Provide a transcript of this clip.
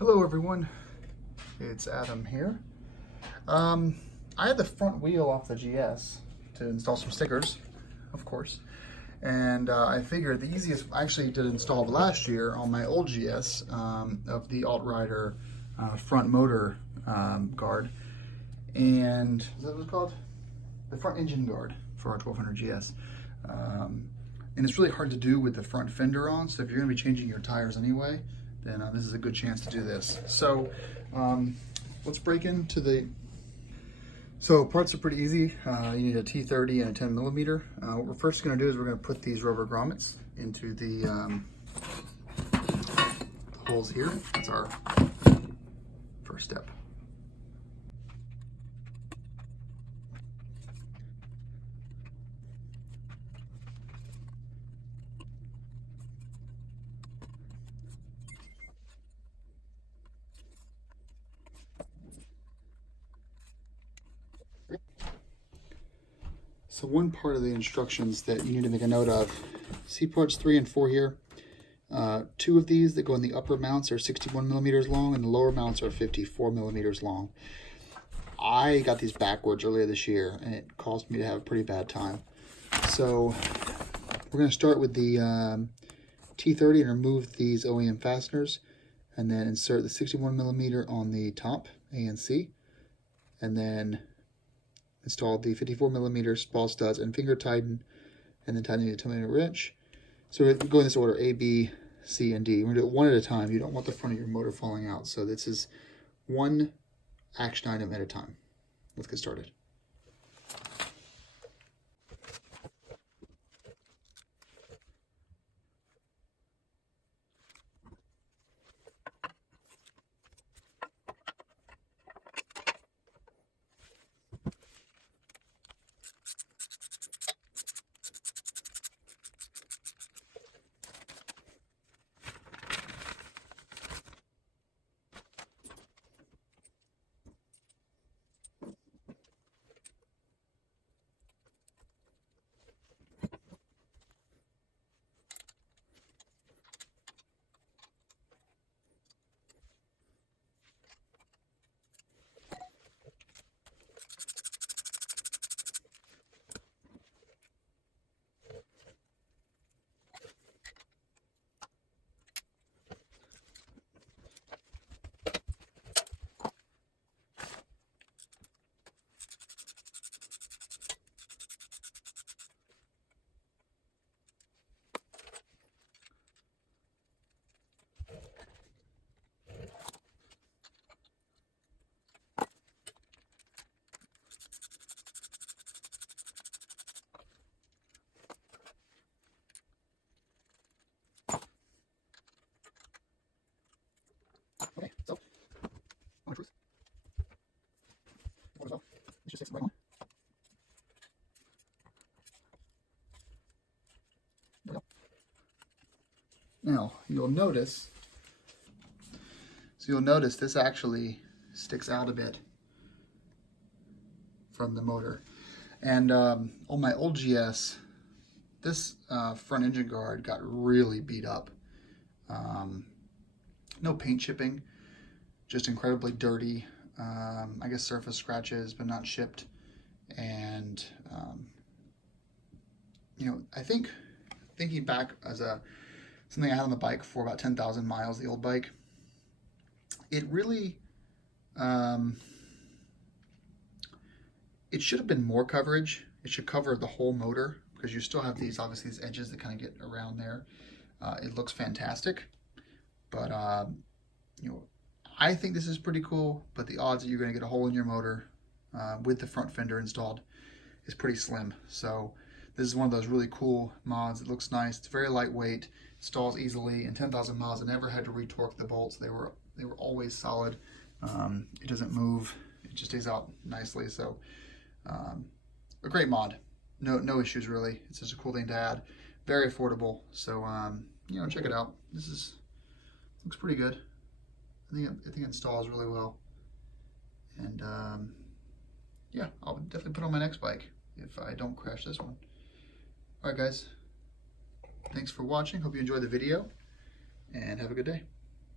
Hello everyone, it's Adam here. I had the front wheel off the GS to install some stickers, of course, and I figured the easiest I actually did install last year on my old GS of the AltRider front motor guard, and is that what it's called? The front engine guard for R1200GS. And it's really hard to do with the front fender on, so if you're going to be changing your tires anyway, then this is a good chance to do this. So let's break into the... So parts are pretty easy. You need a T30 and a 10 millimeter. What we're first going to do is we're going to put these rubber grommets into the holes here. That's our first step. So one part of the instructions that you need to make a note of, see parts 3 and 4 here. 2 of these that go in the upper mounts are 61 millimeters long and the lower mounts are 54 millimeters long. I got these backwards earlier this year and it caused me to have a pretty bad time. So we're going to start with the T30 and remove these OEM fasteners, and then insert the 61 millimeter on the top, A and C, and then install the 54 millimeter ball studs and finger tighten, and then tighten the 10mm wrench. So we're going in this order: A, B, C, and D. We're gonna do it one at a time. You don't want the front of your motor falling out. So this is one action item at a time. Let's get started. Okay, so one truth. What as well? Let's just stick some right on. There we go. Now you'll notice. So you'll notice this actually sticks out a bit from the motor, and on my old GS, this front engine guard got really beat up. No paint chipping, just incredibly dirty. I guess surface scratches, but not chipped. And you know, I think thinking back as something I had on the bike for about 10,000 miles, the old bike, it really it should have been more coverage. It should cover the whole motor, because you still have these, obviously, these edges that kind of get around there. It looks fantastic. But, you know, I think this is pretty cool, but the odds that you're going to get a hole in your motor with the front fender installed is pretty slim. So this is one of those really cool mods. It looks nice. It's very lightweight, installs easily. In 10,000 miles, I never had to retorque the bolts. They were always solid. It doesn't move. It just stays out nicely. So a great mod. No issues really. It's just a cool thing to add. Very affordable. So you know, check it out. Looks pretty good. I think it installs really well. And yeah, I'll definitely put it on my next bike if I don't crash this one. All right, guys. Thanks for watching. Hope you enjoyed the video, and have a good day.